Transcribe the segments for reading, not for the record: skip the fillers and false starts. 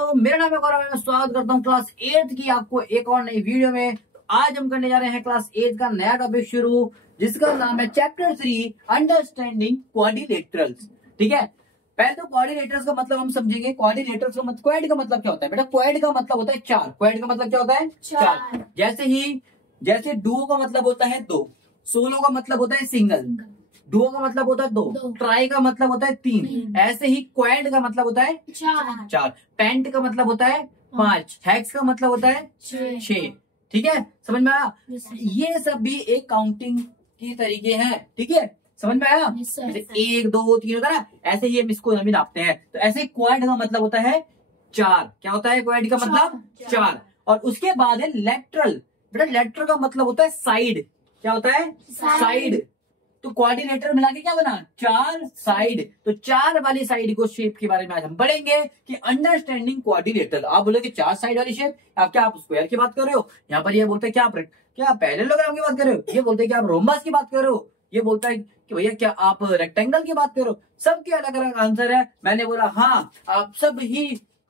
दोस्तों, मेरा नाम है गौरव। मैं स्वागत करता हूँ क्लास 8 की आपको एक और नई वीडियो में। तो आज हम करने जा रहे हैं क्लास 8 का नया टॉपिक शुरू, जिसका नाम है चैप्टर 3 अंडरस्टैंडिंग क्वाड्रिलेटरल्स। ठीक है, पहले तो क्वाड्रिलेटरल्स का मतलब हम समझेंगे। क्वाड्रिलेटरल्स का मतलब, क्वाड का मतलब क्या होता है बेटा? क्वाड का मतलब होता है चार। क्वाड का मतलब क्या होता है? चार। जैसे डुओ का मतलब होता है दो, सोलो का मतलब होता है सिंगल, डुओ का मतलब होता है दो, ट्राई का मतलब होता है तीन, ऐसे ही क्वाड का मतलब होता है चार, पेंट का मतलब होता है पांच, हेक्स का मतलब होता है छह। ठीक है, समझ में आया? ये सब भी एक काउंटिंग की तरीके हैं। ठीक है, समझ में आया? जैसे एक दो तीन होता है ना, ऐसे ही हम इसको भी नापते हैं। तो ऐसे क्वाड का मतलब होता है चार। क्या होता है क्वाड का मतलब? चार। और उसके बाद है लेटरल। बेटा लेटरल का मतलब होता है साइड। क्या होता है? साइड। तो क्वाड्रिलेटरल मिला के क्या बना? चार साइड। तो चार वाली साइड को शेप के बारे में आज हम पढ़ेंगे कि अंडरस्टैंडिंग क्वाड्रिलेटरल। आप बोले कि चार साइड वाली शेप, आप क्या आप स्क्वायर की बात कर रहे हो? यहाँ पर ये बोलते हैं क्या आप पैरेललोग्राम की बात कर रहे हो? ये बोलते हैं कि आप रोम्बस की बात कर रहे हो? ये बोलता है कि भैया क्या आप रेक्टेंगल की बात कर रहे हो? सबके अलग अलग आंसर है। मैंने बोला हाँ, आप सब ही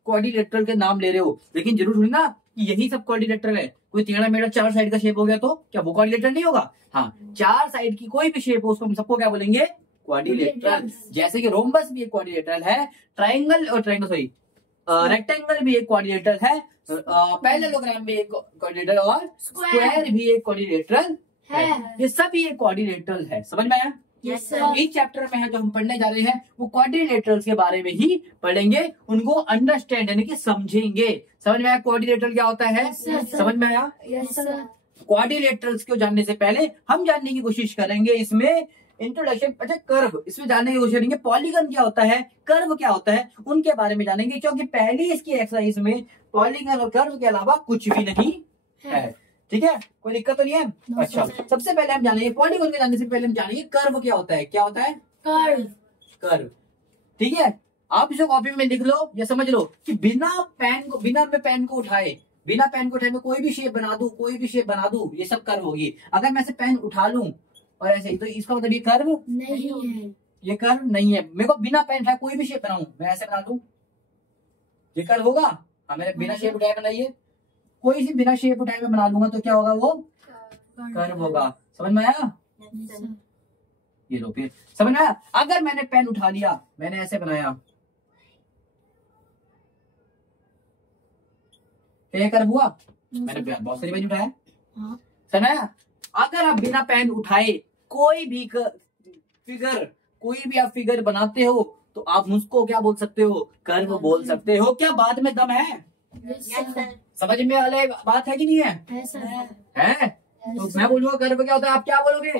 क्वाड्रिलेटरल के नाम ले रहे हो, लेकिन जरूर थोड़ी ना कि यही सब क्वाड्रिलेटरल है। कोई टेढ़ा मेढ़ा चार साइड का शेप हो गया तो क्या वो क्वाड्रिलेटरल नहीं होगा? हाँ, चार साइड की कोई भी शेप हो उसको हम सबको क्या बोलेंगे? क्वाड्रिलेटरल। जैसे कि रोम्बस भी एक क्वाड्रिलेटरल है, रेक्टेंगल भी एक क्वाड्रिलेटरल है, पैरेललोग्राम भी एक क्वाड्रिलेटरल और स्क्वायर भी एक क्वाड्रिलेटरल है। ये सभी एक क्वाड्रिलेटरल है। समझ में आया? इस चैप्टर में है जो हम पढ़ने जा रहे हैं वो क्वाड्रिलेटरल्स के बारे में ही पढ़ेंगे, उनको अंडरस्टैंड यानी कि समझेंगे। समझ में आया क्वाड्रिलेटरल क्या होता है? समझ में आया? क्वाड्रिलेटरल्स को जानने से पहले हम जानने की कोशिश करेंगे इसमें इंट्रोडक्शन। अच्छा, कर्व इसमें जानने की कोशिश करेंगे। पॉलीगन क्या होता है, कर्व क्या होता है, उनके बारे में जानेंगे, क्योंकि पहली इसकी एक्सरसाइज में पॉलीगन और कर्व के अलावा कुछ भी नहीं है। ठीक है, कोई दिक्कत तो नहीं है? अच्छा, सबसे पहले हम जानेंगे पॉलीगन के जानने से पहले हम जानेंगे कर्व क्या होता है। क्या होता है? कर्व। ठीक है, आप इसे कॉपी में लिख लो या समझ लो कि बिना मैं पेन को उठाए मैं कोई भी शेप बना दूं, ये सब कर्व होगी। अगर मैं ऐसे पेन उठा लूं और ऐसे, तो इसका मतलब ये कर्व नहीं है। ये कर्व नहीं है। मेरे को बिना पेन उठाए कोई भी शेप बनाऊं, मैं ऐसे बना दूं, ये कर्व होगा? हाँ, मैंने बिना शेप उठाए बनाइए, कोई सी बिना शेप उठाए मैं बना लूंगा तो क्या होगा? वो कर्व होगा। समझ में आया? ये लो, फिर समझ में आया? अगर मैंने पेन उठा लिया, मैंने ऐसे बनाया, ये कर्व हुआ? मैंने बहुत सारी पेन उठाया। समझ आया? अगर आप बिना पेन उठाए कोई भी आप फिगर बनाते हो तो आप उसको क्या बोल सकते हो? कर्व बोल सकते हो। क्या बात में दम है? समझ में वाले बात है कि नहीं है? है? तो मैं बोलूंगा कर्व क्या होता है, आप क्या बोलोगे?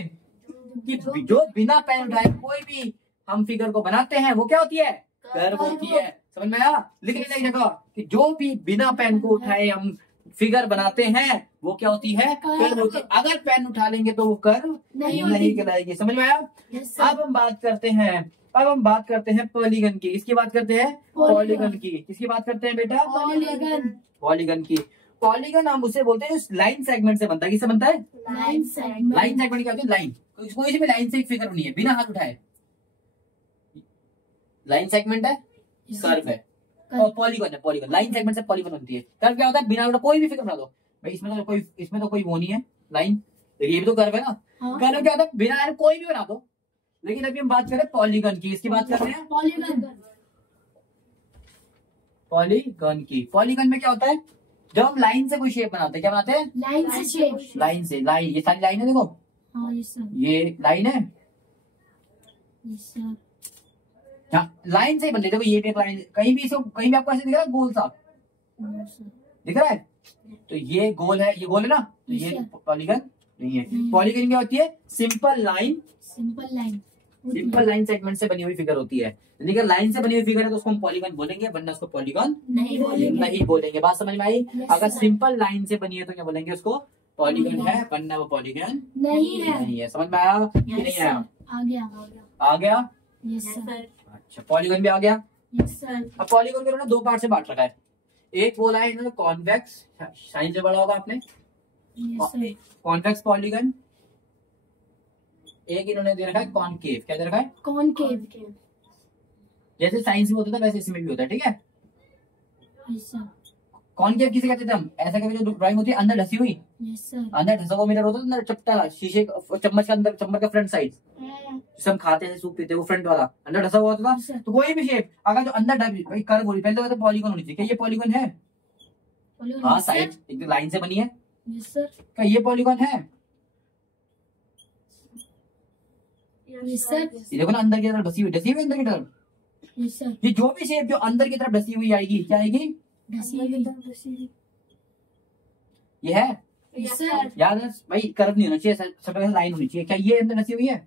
कि जो बिना पेन उठाए कोई भी हम फिगर को बनाते हैं वो क्या होती है? कर्व होती है। समझ में आया? लिखने लगी जगह कि जो भी बिना पेन को उठाए हम फिगर बनाते हैं वो क्या होती है? कर्व होती है। अगर पेन उठा लेंगे तो वो कर्व नहीं कहलाएगी। समझ में आया? अब हम बात करते हैं पॉलीगन की। इसकी बात करते हैं पॉलीगन की। किसकी बात करते हैं बेटा? पॉलीगन की। पॉलीगन हम उसे बोलते हैं लाइन सेगमेंट से बनता है। किससे बनता है? लाइन सेगमेंट क्या होती है? लाइन, कोई सी भी लाइन से एक फिगर बनी है बिना हाथ उठाए, लाइन सेगमेंट है, कर्व है। और पॉलीगन है, पॉलीगन लाइन सेगमेंट से पॉलीगन बनती है। कर्व क्या होता है? बिना कोई भी फिगर बना दो भाई, इसमें तो कोई वो नहीं है लाइन, ये भी तो कर्व है ना। कर्व क्या होता है? बिना कोई भी बना दो। लेकिन अभी हम बात करें पॉलीगन की। इसकी बात कर रहे हैं पॉलीगन की। पॉलीगन में क्या होता है? जब हम लाइन से कोई शेप बनाते हैं, क्या बनाते हैं? लाइन से। ये सारी लाइन है, देखो। ये लाइन है। हाँ, लाइन से ही बनती है। देखो ये एक लाइन, कहीं भी आपको ऐसे दिख रहा है गोल सा दिख रहा है, तो ये गोल है, ये गोल है ना, तो ये पॉलीगन नहीं है। पॉलीगन क्या होती है? सिंपल लाइन सेगमेंट से बनी हुई फिगर होती है। लेकिन लाइन से बनी हुई फिगर है तो उसको हम पॉलीगन बोलेंगे, वरना उसको पॉलीगन नहीं बोलेंगे। बात समझ में आई? अगर सिंपल लाइन से बनी है तो क्या बोलेंगे? उसको पॉलीगन है, वरना वो पॉलीगन नहीं है। समझ में आया कि नहीं आया? आ गया। अच्छा, पॉलीगन भी आ गया। अब पॉलीगन को ना दो पार्ट से बांट रखा है। एक बोला है इन्होंने कॉन्वेक्स, साइन से बड़ा होगा आपने, कॉन्वेक्स पॉलीगन। एक इन्होंने दे रखा है कॉनकेव। क्या दे रखा है? कॉनकेव। जैसे साइंस में होता था वैसे इसमें भी होता है। ठीक है, यस सर। कॉनकेव किसे कहते थे हम? ऐसा करके जो ड्राइंग होती है अंदर ढसी हुई, यस सर। अंदर ढसा हुआ मिरर होता है, अंदर चपटा शीशे चम्मच के अंदर, चम्मच का फ्रंट साइड जिसे हम खाते हैं, सूप पीते हैं, वो फ्रंट वाला अंदर ढसा हुआ होता था। तो कोई भी शेप अगर जो अंदर भाई कर्व हो रही, पहले तो पॉलीगॉन होनी चाहिए। क्या ये पॉलीगॉन है? हाँ, साइड एक लाइन से बनी है। Yes sir. क्या ये पॉलीगॉन है? Yes sir. ये देखो ना, अंदर की तरफ ढसी हुई अंदर की तरफ। Yes sir. ये जो भी शेप जो अंदर की तरफ ढसी हुई आएगी, क्या आएगी? ढसी हुई। ये है? Yes sir. याद है भाई, कर्व नहीं होना चाहिए, सब लाइन होनी चाहिए। क्या ये अंदर ढसी हुई है?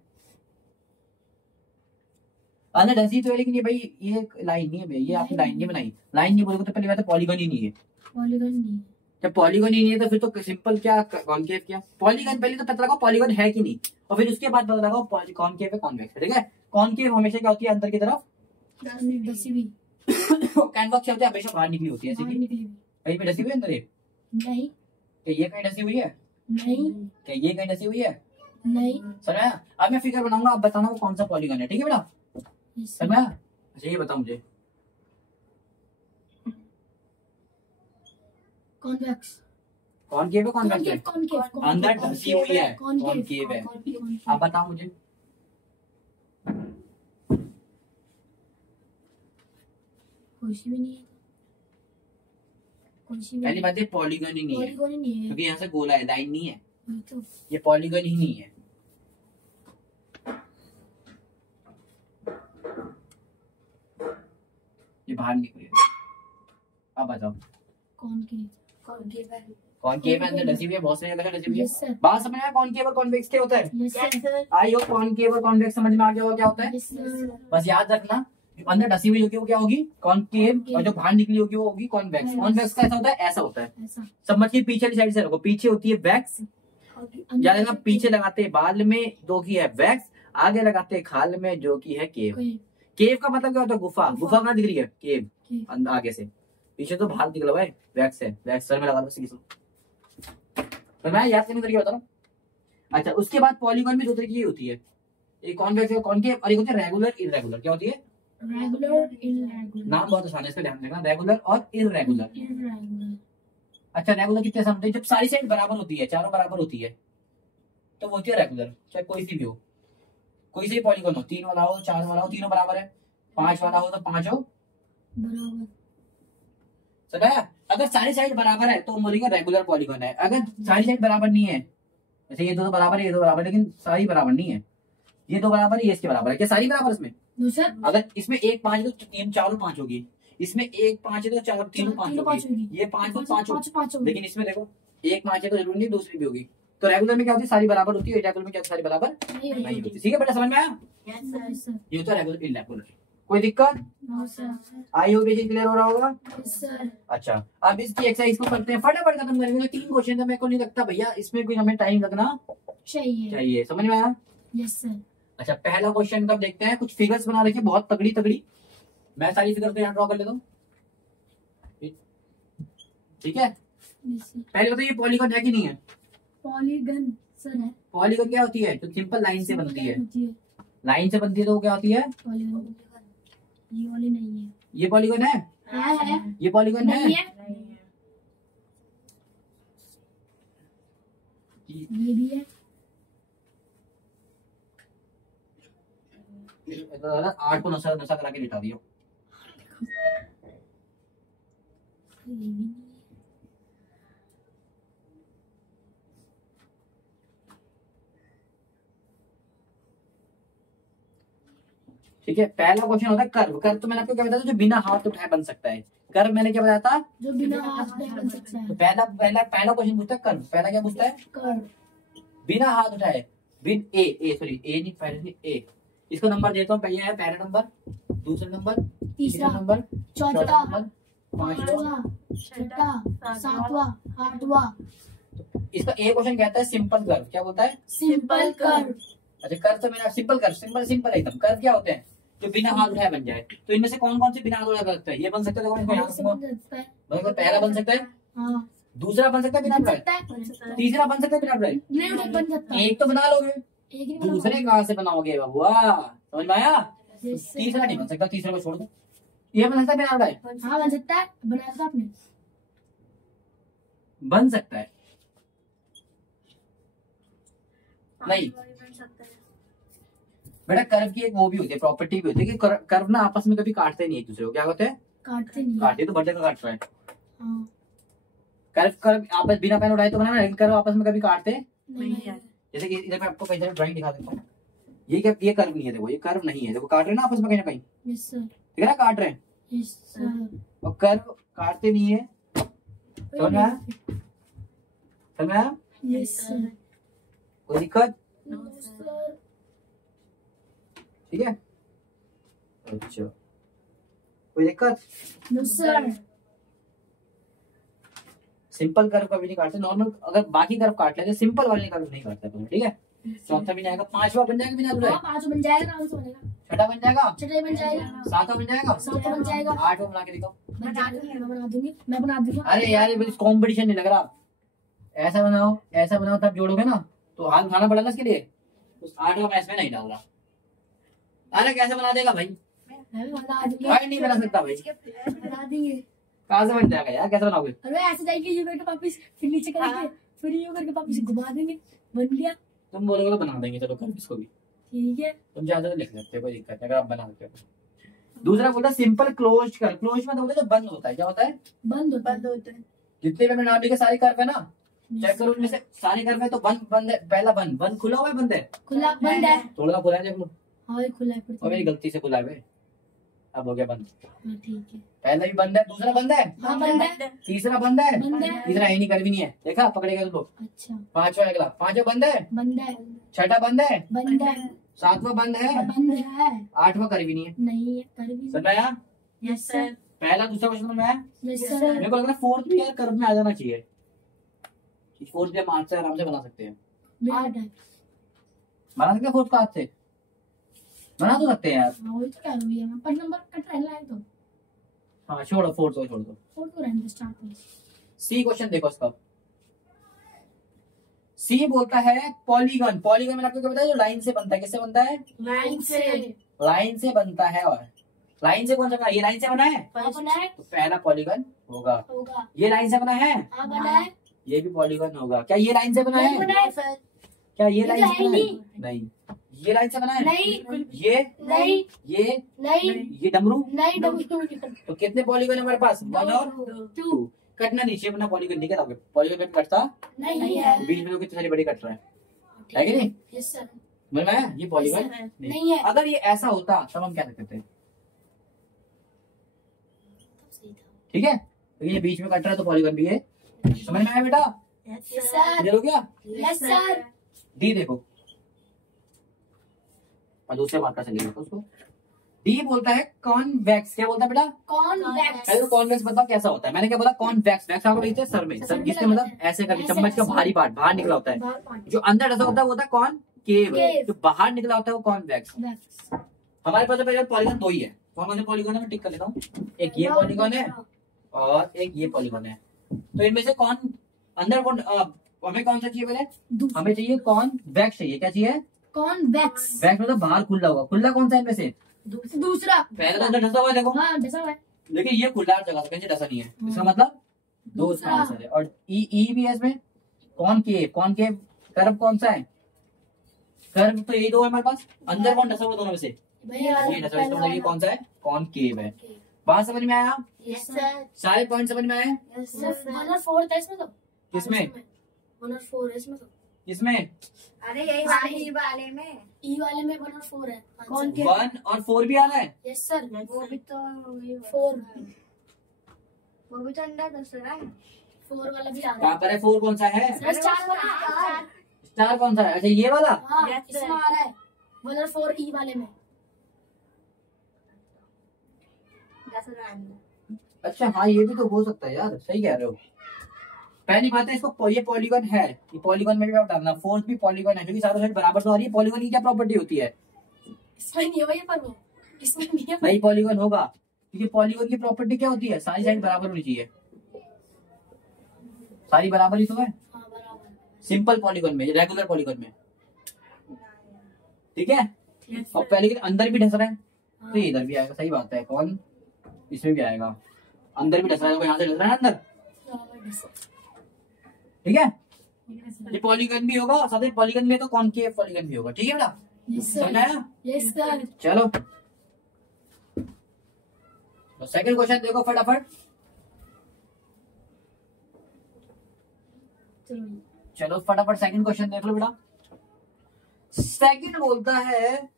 अंदर ढसी तो है, लेकिन ये भाई ये लाइन नहीं है भाई, ये आपने लाइन नहीं बनाई। लाइन नहीं बोलोगे तो पहली बात है पॉलीगॉन ही नहीं है। पॉलीगॉन नहीं है। जब पॉलीगॉन ही नहीं है तो फिर तो सिंपल क्या कॉनकेव क्या? पॉलीगॉन पहले तो पता लगाओ पॉलीगॉन है कि नहीं, और फिर उसके बाद पता लगाओ कॉनकेव है कॉन्वेक्स है। ठीक है, कॉनकेव हमेशा क्या होती है? अंदर की तरफ ढसी हुई। कैनवस क्या होती है? हमेशा बाहर निकली होती है, ऐसे बाहर की निकली हुई। कहीं पे ढसी हुई है अंदर ये? नहीं। क्या ये कहीं ढसी हुई है? नहीं। क्या ये कहीं ढसी हुई है? नहीं। समझ आया? अब मैं फिगर बनाऊंगा, आप बताना वो कौन सा पॉलीगॉन है। ठीक है बेटा, यस समझ आया? अच्छा ये बताओ मुझे, कॉन्वेक्स। कॉनकेव है कॉन्वेक्स है? कॉनकेव। अंदर ढसी हुई है, कॉनकेव है। आप बताओ मुझे, कोई सी भी नहीं है। कोई सी भी पहली बात है पॉलीगॉन ही नहीं है, पॉलीगॉन ही नहीं है। क्योंकि यहाँ से गोला है, लाइन नहीं है, वही तो। ये पॉलीगॉन ही नहीं है। ये बाहर निकली है। अब बताओ, कॉनकेव है, अंदर ढसी हुई है, बहुत सारी जगह ढसी हुई है। Yes sir. बात समझ में आया? कॉनकेव और कॉन्वेक्स क्या होता है? Yes sir. I hope concave और कॉन्वेक्स समझ में आ गया होगा क्या होता है। Yes sir. बस याद रखना, जो अंदर ढसी हुई होगी वो क्या होगी? कॉनकेव, और जो बाहर निकली होगी वो होगी कॉन्वेक्स। कॉन्वेक्स कैसा होता है? ऐसा होता है। ऐसा। समझ के पीछे वाली साइड से रखो, पीछे होती है वैक्स, याद है ना? पीछे लगाते हैं बाल में, जो की है वैक्स, आगे लगाते हैं खाल में, जो की है केव। केव का मतलब क्या होता है? गुफा। गुफा कहाँ दिख रही है? केव आगे से, पीछे तो बाहर निकला हुआ है, वैक्स है। वैक्स सर में लगा दो, तो मैं याद करने तरीके बता रहा हूँ। अच्छा, उसके बाद पॉलीगॉन में दो तरीके की होती है, एक कॉन्वेक्स कॉनकेव, और एक होती है रेगुलर इररेगुलर। क्या होती है? Regular irregular. नाम बहुत आसान है, इसका ध्यान रखना, रेगुलर और इररेगुलर। इररेगुलर। अच्छा, रेगुलर कितने आसान होते हैं? जब सारी साइड बराबर होती है, चारों बराबर होती है, तो वो होती है रेगुलर। चाहे कोई सी भी हो, कोई सी पॉलीगॉन हो, 3 वाला हो, 4 वाला हो, तीनों बराबर है। 5 वाला हो तो 5 हो बराबर। समझा? अगर सारी साइड बराबर है तो बोलेंगे रेगुलर पॉलीगॉन है। अगर सारी साइड बराबर नहीं है, जैसे ये दो तो बराबर है, ये दो बराबर है, लेकिन सारी बराबर नहीं है, ये दो बराबर है, ये इसके बराबर है, क्या सारी बराबर इसमें? अगर इसमें 1 5 है तो 3 4 5 होगी, इसमें 1 5 है तो 4 3 5 होगी, ये 5 तो 5 होगी, लेकिन इसमें देखो 1 5 है तो जरूरी नहीं दूसरी भी होगी। तो रेगुलर में क्या होती है? सारी बराबर होती है। इरेगुलर में क्या सारी बराबर नहीं होती। ठीक है बेटा, समझ में आया? ये तो रेगुलर इरेगुलर। कोई दिक्कत? आई होप ये क्लियर हो रहा होगा? अच्छा, अब इसकी एक्सरसाइज को करते हैं, फटाफट खत्म करेंगे। 3 क्वेश्चन है, मेरे को नहीं लगता भैया इसमें कोई हमें टाइम लगना चाहिए। समझ में आया? Yes sir. अच्छा, पहला क्वेश्चन तब देखते हैं। कुछ फिगर्स बना रखी है बहुत तगड़ी तगड़ी, मैं सारी फिगर्स को यहाँ ड्रॉ कर लेता हूँ। ठीक है, पहले बताइए ये पॉलीगॉन है कि नहीं है? पॉलीगन सर है। पॉलीगॉन क्या होती है? जो सिंपल लाइन से बनती है, लाइन से बनती है तो वो क्या होती है? पॉलीगन। ये वाली नहीं है। ये पॉलीगॉन है? है। ये पॉलीगॉन है? ये भी है। 8 को नशा नशा करा के लिटा दियो। ये भी नहीं है। ठीक है, पहला क्वेश्चन होता है कर्व। कर्व तो मैंने आपको क्या बताया था? जो बिना हाथ उठाए बन सकता है। कर्व मैंने क्या बताया था? जो बिना हाथ उठाए बन सकता है। तो पहला क्वेश्चन पूछता है कर्व। पहला क्या पूछता है? कर्व बिना हाथ उठाए, बिन ए सॉरी ए नहीं, पहले नहीं ए। इसको नंबर देता हूँ, पहले है पहला नंबर, दूसरा नंबर, तीसरा नंबर, चौथा नंबर, पांचवा, छठा, सातवां, आठवां। इसका ए क्वेश्चन कहता है सिंपल कर्व। क्या बोलता है? Simple curve. अच्छा, कर्व तो मेरा सिंपल कर्व, सिंपल एकदम। कर्व क्या होते हैं? जो बिना हाथ उठाए बन जाए। तो इनमें से कौन कौन से बिना हाथ उठाए बन सकता है? ये बन सकता है, देखो इसको यहाँ से पहला बन सकता है, हाँ। दूसरा बन सकता है बिना उठाए, तीसरा बन सकता है बिना उठाए, नहीं बन सकता। एक तो बना लोगे, दूसरे कहाँ से बनाओगे बाबुआ? समझ में आया? तीसरा नहीं बन सकता, तीसरे को छोड़ दो। ये बन सकता है बिना उड़ाए? हाँ बन सकता है, बनाया था आपने। बन सकता है नहीं बेटा, कर्व की एक वो भी होती है, प्रॉपर्टी भी होती है कि कर्व ना आपस में कभी काटते नहीं एक दूसरे को। क्या होते हैं? काटते नहीं। काटे तो बर्थडे का काट रहा है। हाँ। कर्व आपस बिना पेन उड़ाए तो बनाना, लेकिन कर्व आपस में कभी काटते नहीं है। जैसे कि इधर मैं आपको कहीं ड्राइंग दिखा देता हूँ। ये क्या, ये कर्व नहीं है, देखो ये कर्व नहीं है, देखो काट रहे हैं ना आपस में कहीं ना कहीं। Yes sir. ठीक है ना, काट रहे हैं। Yes sir. और कर्व काटते नहीं है। समझ में आया? समझ में आया? Yes sir. कोई दिक्कत? No sir. ठीक है, अच्छा कोई दिक्कत? No sir. सिंपल कर्व कभी नहीं काटते, नॉर्मल अगर बाकी कर्व काट लेते, सिंपल वाले कर्व नहीं काटते तुम। ठीक है, चौथा भी जाएगा, पांचवा बन जाएगा बिना बुलाए, हाँ 5 बन जाएगा, आराम से बनेगा। छठा बन जाएगा, छठा बन जाएगा, सातवां बन जाएगा, सातवां बन जाएगा, आठवां बना के दिखाओ। मैं बना दूंगी, मैं बना दूंगा। अरे यार ये कॉम्पिटिशन नहीं लग रहा, ऐसा बनाओ तब जोड़ोगे ना तो हाथ उठाना पड़ेगा इसके लिए। उस आठवां मैं इसमें नहीं डाल रहा। अरे कैसे बना देगा भाई? मैं बना दूंगी। भाई नहीं बना सकता भाई, बना देंगे। कहाँ से बन जाएगा यार, कैसे बनाओगे? अरे ऐसे जाएंगे यू करके वापस, फिर नीचे करेंगे, फिर यू करके वापस घुमा देंगे, बन गया। तुम बोलोगे तो बना देंगे, चलो कर इसको भी। ठीक है, तुम ज्यादा लिख सकते हो, कोई दिक्कत नहीं अगर आप बना सकते हो। दूसरा बोलता है सिंपल क्लोज कर। क्लोज में तो बोलते हैं जो बंद होता है। क्या होता है? बंद होता है। जितने भी मैंने नाम लिखे सारे कर्व है ना, चेक करो उनमें से सारे कर्व है तो बंद है। पहला बंद खुला हुआ है, बंद है, खुला बंद है। थोड़ा खुला है देख लो। हाँ ये खुला है फिर और मेरी गलती से खुला है, अब हो गया बंद। हाँ ठीक है। पहला भी बंद है, दूसरा बंद है, हाँ बंद है। तीसरा बंद है, बंद है। तीसरा है नहीं, कर्व भी नहीं है, देखा पकड़ेगा तो। अच्छा पांचवा अगला, पांचवा बंद है, बंद है। छठा बंद है, बंद है। सातवां बंद है, बंद है। आठवां कर्व भी नहीं है। नहीं है, कर भी। समझ में आया? Yes sir. पहला दूसरा क्वेश्चन समझ में आया? Yes sir. मेरे को लग रहा है फोर्थ भी यार कर्व में आ जाना चाहिए। फोर्थ भी हम हाथ से आराम से बना सकते हैं। बना सकते हैं फोर्थ का हाथ से, बना तो सकते हैं यार। हाँ वही तो कह रही है मैं, पर नंबर कट रहा है तो। हाँ छोड़ो, फोर्थ को छोड़ दो। फोर तो रहने दो, स्टार्ट में। सी क्वेश्चन देखो इसका। सी बोलता है पॉलीगन। पॉलीगन मैंने आपको क्या बताया, जो लाइन से बनता है। किससे बनता है? लाइन से। लाइन से बनता है। और लाइन से कौन सा बना? ये लाइन से बना है, हाँ बना है। तो पहला पॉलीगन होगा। होगा। ये लाइन से बना है, हाँ बना है। ये भी पॉलीगन होगा। क्या ये लाइन से बना नहीं है? बना है सर। क्या ये ये लाइन तो से है बना है? नहीं। नहीं। ये लाइन से बना है? नहीं। ये नहीं। ये नहीं। ये डमरू। नहीं डबल। तो कितने पॉलीगन है हमारे पास? वन और टू। कटना नीचे अपना पॉलीगन नहीं करोगे, पॉलीगन कट कटता नहीं है। बीच में तो कितनी सारी बड़ी कट रहा है कि नहीं? Yes sir. समझ में आया? ये पॉलीगन नहीं है। अगर ये ऐसा होता तब हम क्या कहते थे? ठीक है, तो ये बीच में कट रहा है तो पॉलीगन भी है। समझ में आया बेटा? Yes sir. क्लियर हो गया? Yes sir. डी देखो, और दूसरे बात का चलिए उसको। डी बोलता है कॉन्वेक्स। क्या बोलता है बेटा? कॉन्वेक्स। पहले तो कॉन्वेक्स बताओ कैसा होता है। मैंने क्या बोला? कॉन्वेक्स। वैक्स आपको देखते हैं सर में, सर जिसमें मतलब ऐसे करके चम्मच का भारी पार्ट बाहर निकला होता है। जो अंदर ऐसा होता है वो होता है कॉनकेव, जो बाहर निकला होता है वो कॉन्वेक्स। हमारे पास पहले पॉलीगन दो ही है, कौन से पॉलीगन है मैं टिक कर लेता हूँ। एक ये पॉलीगन है और एक ये पॉलीगन है। तो इनमें से कौन अंदर कौन हमें कौन सा चाहिए? पहले हमें चाहिए कॉन्वेक्स चाहिए। क्या चाहिए? कॉन्वेक्स। वैक्स मतलब बाहर खुला हुआ। खुला कौन सा है इनमें से? दूसरा। पहले तो अंदर ढसा हुआ है देखो। हाँ ढसा हुआ है। लेकिन ये खुला जगह से कहीं ढसा नहीं है, इसका मतलब दो आंसर है। और ई भी है इसमें। कॉनकेव। कॉनकेव कर्व कौन सा है? कर्व तो यही दो है हमारे पास। अंदर कौन ढसा हुआ दोनों में से? ये ढसा हुआ। इसका मतलब ये कौन सा है? कॉनकेव है। बात समझ में आया? Yes sir. सारे पॉइंट समझ में आए? Yes sir. 1 और 4 था इसमें तो। किसमें? 1 और 4 है इसमें तो। इसमें अरे यही वाले वाले में ई वाले में 1 और 4 है। कौन के? 1 और 4 भी आ रहा है। Yes sir. वो भी तो 4 वो भी तो अंडा दूसरा है। 4 वाला भी आ रहा कहाँ पर है? 4 कौन सा है? है। सर 4 वाला। स्टार कौन सा है? अच्छा ये वाला। हाँ Yes, sir. इसमें आ रहा है 1 और 4 ई वाले में। दूसरा अंडा। अच्छा हाँ, ये भी तो हो सकता है यार, सही कह रहे हो। पहली बात है इसको ये पॉलीगन है, ये पॉलीगन में भी आप डालना। फोर्थ भी पॉलीगन है क्योंकि सारों साइड बराबर तो आ रही है। पॉलीगन की क्या प्रॉपर्टी होती है? इसमें नहीं है भाई, पर वो इसमें नहीं है। नहीं पॉलीगन होगा क्योंकि पॉलीगन की प्रॉपर्टी क्या होती है? सारी साइड बराबर होनी चाहिए। सारी बराबर ही तो है हाँ बराबर। सिंपल पॉलीगन में, रेगुलर पॉलीगन में। ठीक है, और पहले के अंदर भी ढस रहा है तो ये इधर भी आएगा। सही बात है। कौन इसमें भी आएगा, अंदर भी डस रहा है, यहाँ से डस रहा है अंदर, ठीक है। ये पॉलीगन भी होगा और साथ ही पॉलीगन में तो कॉनकेव पॉलीगन भी होगा, ठीक है बेटा, समझ आया? Yes sir. चलो तो सेकंड क्वेश्चन देखो फटाफट। चलो फटाफट सेकंड क्वेश्चन देख लो बेटा। सेकंड बोलता है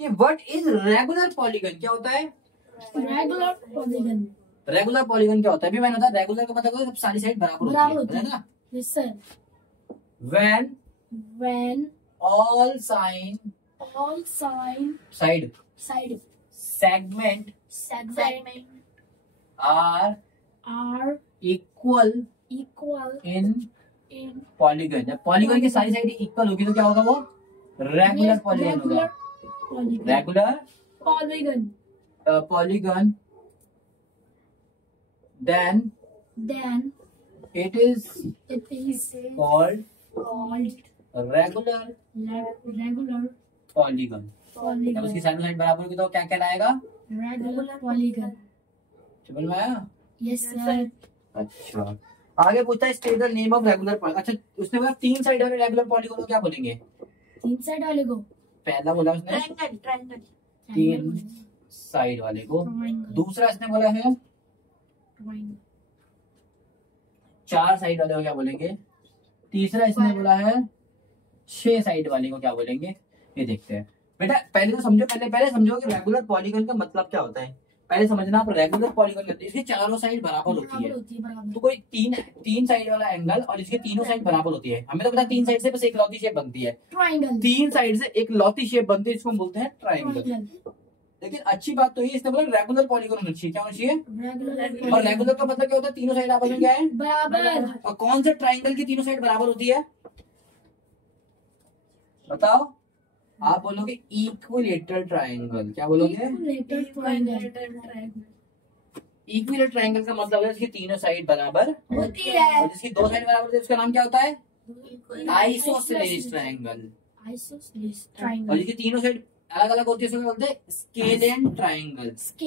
कि व्हाट इज रेगुलर पॉलीगन, क्या होता है रेगुलर पॉलीगन? रेगुलर पॉलीगन क्या होता है? अभी मैंने बताया रेगुलर का मतलब सब सारी साइड बराबर होती है ना। Yes sir. When all side side segment are equal in polygon. जब पॉलीगन की सारी साइड इक्वल होगी तो क्या होगा, वो रेगुलर पॉलीगन होगा। Regular polygon then it is called regular polygon। जब उसकी साइड साइड बराबर होगी तो क्या कहलाएगा, रेगुलर पॉलीगन। समझ में आया? Yes sir. अच्छा आगे पूछता है state the name of regular polygon. अच्छा उसने बोला 3 साइड वाले रेगुलर पॉलीगन को क्या बोलेंगे? 3 साइड वाले को पहला बोला उसने 3 साइड वाले को, दूसरा इसने बोला है 4 साइड वाले को क्या बोलेंगे, तीसरा इसने बोला है 6 साइड वाले को क्या बोलेंगे, ये देखते हैं। बेटा पहले तो समझो, पहले समझो कि रेगुलर पॉलीगन का मतलब क्या होता है। पहले समझना आप रेगुलर पॉलीगन करते हैं इसकी चारों साइड बराबर होती है। तो कोई तीन साइड वाला एंगल और इसकी तीनों साइड बराबर होती है। हमें तो पता 3 साइड से बस एक लौती शेप बनती है, ट्रायंगल। 3 साइड से एक लौती शेप बनती है, इसको हम बोलते हैं ट्रायंगल। लेकिन अच्छी बात तो ये इसने बोला रेगुलर पॉलीगन होना चाहिए। क्या होना चाहिए? और रेगुलर का मतलब क्या होता है, तीनों साइड आपस में क्या है, बराबर। और कौन से ट्रायंगल की तीनों साइड बराबर होती है, बताओ? आप बोलोगे इक्विलेटरल ट्रायंगल। क्या बोलोगे? इक्विलेटरल ट्रायंगल का मतलब है इसकी तीनों साइड बराबर होती है, और जिसकी 2 साइड बराबर होती है उसका नाम क्या होता है, आइसोसेलेस ट्रायंगल। और जिसकी तीनों साइड अलग अलग होती है उसको क्या बोलते हैं, स्केलियन ट्रायंगल। जिसकी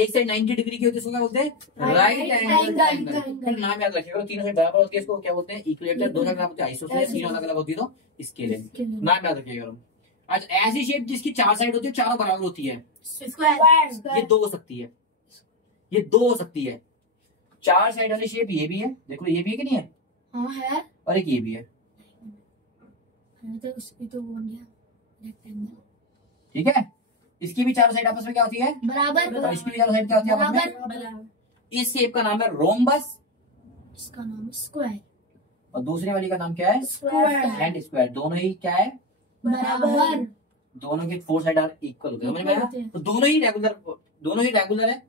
एक साइड 90 डिग्री की होती है उसको क्या बोलते हैं, राइट एंगल ट्रायंगल। नाम याद रखिएगा, तीनों साइड बराबर होती है इसको क्या बोलते हैं, इक्विलेटरल। 2 साइड बराबर होती है आइसोसेलेस, तीनों अलग अलग होती है तो स्केलियन। नाम याद रखिएगा। आज ऐसी शेप जिसकी 4 साइड होती है, चारों बराबर होती है, ये 2 हो सकती है, ये 2 हो सकती है। 4 साइड वाली शेप ये भी है, देखो ये भी है कि नहीं है, हाँ है, और एक ये भी है, ठीक है। इसकी भी चारों साइड आपस में क्या होती है, बराबर। और इसकी भी चारों साइड क्या होती है आपस में। इस शेप का नाम है रोम्बस, इसका नाम है स्क्वायर, और दूसरे वाली का नाम क्या है, स्क्वायर। And square. दोनों ही क्या है, बराबर। दोनों के 4 साइड आर इक्वल होते हैं, समझ में आया? तो दोनों ही रेगुलर है।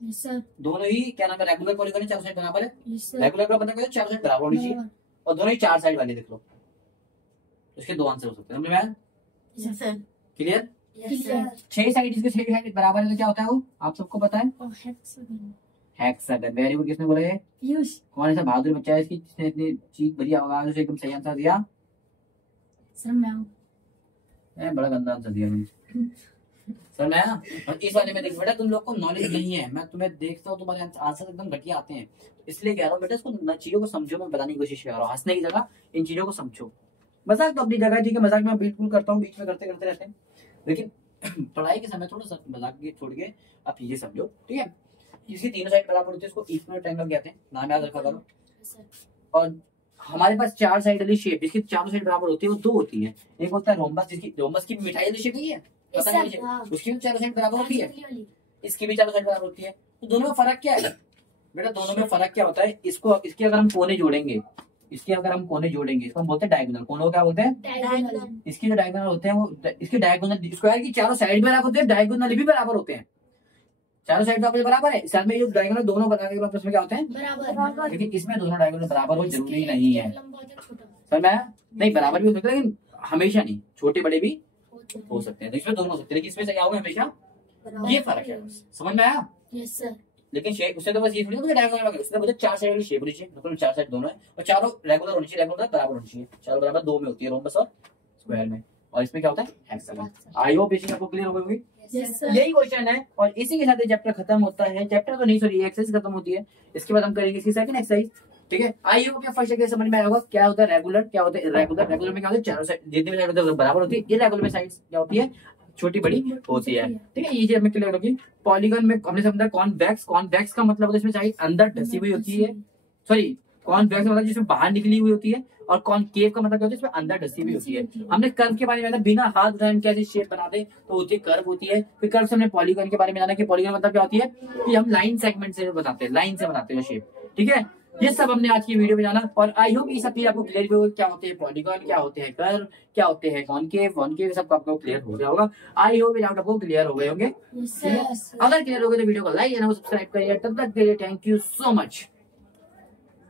Yes sir. दोनों ही क्या नाम है, रेगुलर पॉलीगन है, चारों साइड बराबर है। Yes sir. रेगुलर का मतलब चारों साइड बराबर होनी चाहिए, और दोनों ही 4 साइड वाले देख लो। उसके 2 आंसर हो सकते हैं, समझ में आया? Yes sir. Clear? Yes sir. 6 side, इसके 6 साइड बराबर है तो क्या होता है वो, आप सबको पता है, और हेक्सागन। हेक्सागन। Very good. किसने बोला ये, पीयूष। कौन ऐसा बहादुर बच्चा है इसकी जिसने इतनी चीख भरी आवाज से एकदम सही आंसर दिया? सर मैं हूं। बड़ा गंदा आंसर दिया मैंने सर मैं ना। और इस वाले में देखो बेटा, तुम लोग को नॉलेज नहीं है, मैं तुम्हें देखता हूँ तुम्हारे आंसर एकदम घटिया आते हैं, इसलिए कह रहा हूँ बेटा इसको चीजों को समझो। मैं बताने की कोशिश कर रहा हूँ, हंसने की जगह इन चीजों को समझो। मजाक तो अपनी जगह, ठीक है, मजाक मैं बिल्कुल करता हूँ, बीच में करते करते रहते हैं, लेकिन पढ़ाई के समय थोड़ा सा मजाक छोड़ के आप ये समझो, ठीक है। इसकी तीनों साइड बराबर होती है, इसको इक्विलेटरल ट्रायंगल कहते हैं, नाम याद रखा करो। और हमारे पास 4 साइड वाली शेप जिसकी चारों साइड बराबर होती है वो 2 होती है। एक होता है रोम्बस, जिसकी रोम्बस की मिठाई वाली शेप नहीं है, पता नहीं, उसकी भी चारों साइड बराबर होती है, इसकी भी चारों साइड बराबर होती है। तो दोनों में फर्क क्या है बेटा, दोनों में फर्क क्या होता है, इसके अगर हम कोने जोड़ेंगे, इसको हम बोलते हैं डायगोनल। कोनों को क्या बोलते हैं, इसके जो डायगोनल होते हैं वो, इसके डायगोनल स्क्वायर की चारों साइड बराबर होते हैं, डायगोनल भी बराबर होते हैं, चारों साइड आपस में बराबर है। साथ में ये डायगोनल दोनों बराबर के आपस में क्या होते हैं, बराबर। लेकिन इसमें दोनों डायगोनल बराबर हो जरूरी नहीं है, समझ में आया? नहीं, बराबर भी हो सकते हैं लेकिन हमेशा नहीं, छोटे बड़े भी हो सकते हैं। तो इसमें दोनों हो सकते हैं, लेकिन इसमें से क्या होगा हमेशा, ये फर्क है, समझ में आया? Yes sir. लेकिन शेप उसने तो बस ये थोड़ी ना डायगोनल, उसने बोला 4 साइड वाली शेप होनी चाहिए, मतलब 4 साइड दोनों है, और चारों रेगुलर होनी चाहिए, रेगुलर बराबर होनी चाहिए, चारों बराबर 2 में होती है, रोम्बस और स्क्वायर में। और इसमें क्या होता है हेक्सागन। आई होप ये चीज आपको क्लियर हो गई होगी। Yes, sir. यही क्वेश्चन है और इसी के साथ ये चैप्टर खत्म होता है। चैप्टर तो नहीं सॉरी एक्सरसाइज खत्म होती है। इसके बाद हम करेंगे इसकी सेकंड एक्सरसाइज। ठीक है, आई होप क्या फर्स्ट एक्सरसाइज समझ में आया होगा। क्या होता है रेगुलर, क्या होता है इरेगुलर। रेगुलर में क्या होता है चारों साइड जितनी भी साइड होती है बराबर होती है। इरेगुलर में साइड क्या होती है छोटी बड़ी होती है। ठीक है, ये चीज हमें क्लियर होगी। पॉलीगन में हमने समझा कॉन्वेक्स, कॉन्वेक्स का मतलब होता है इसमें साइड अंदर ढसी हुई होती है। सॉरी कॉन्वेक्स का मतलब जिसमें बाहर निकली हुई होती है और कॉनकेव का मतलब क्या होता है इसमें अंदर ढसी हुई होती है। हमने कर्व के बारे में जाना बिना हाथ उठाए हम कैसे शेप बनाते तो होती है कर्व होती है। फिर कर्व से हमने पॉलीगन के बारे में जाना कि पॉलीगन मतलब क्या होती है कि हम लाइन सेगमेंट से बनाते हैं, लाइन से बनाते हैं शेप। ठीक है, ये सब हमने आज की वीडियो में जाना और आई होप ये सब चीज आपको क्लियर भी होगा। क्या होते हैं पॉलीगन, क्या होते हैं कर्व, क्या होते हैं कॉनकेव, कॉनकेव सब आपको क्लियर हो गया होगा। आई होप ये डाउट आपको क्लियर हो गए होंगे। Yes, sir. अगर क्लियर हो गए तो वीडियो को लाइक एंड सब्सक्राइब करिए। तब तक के लिए थैंक यू सो मच।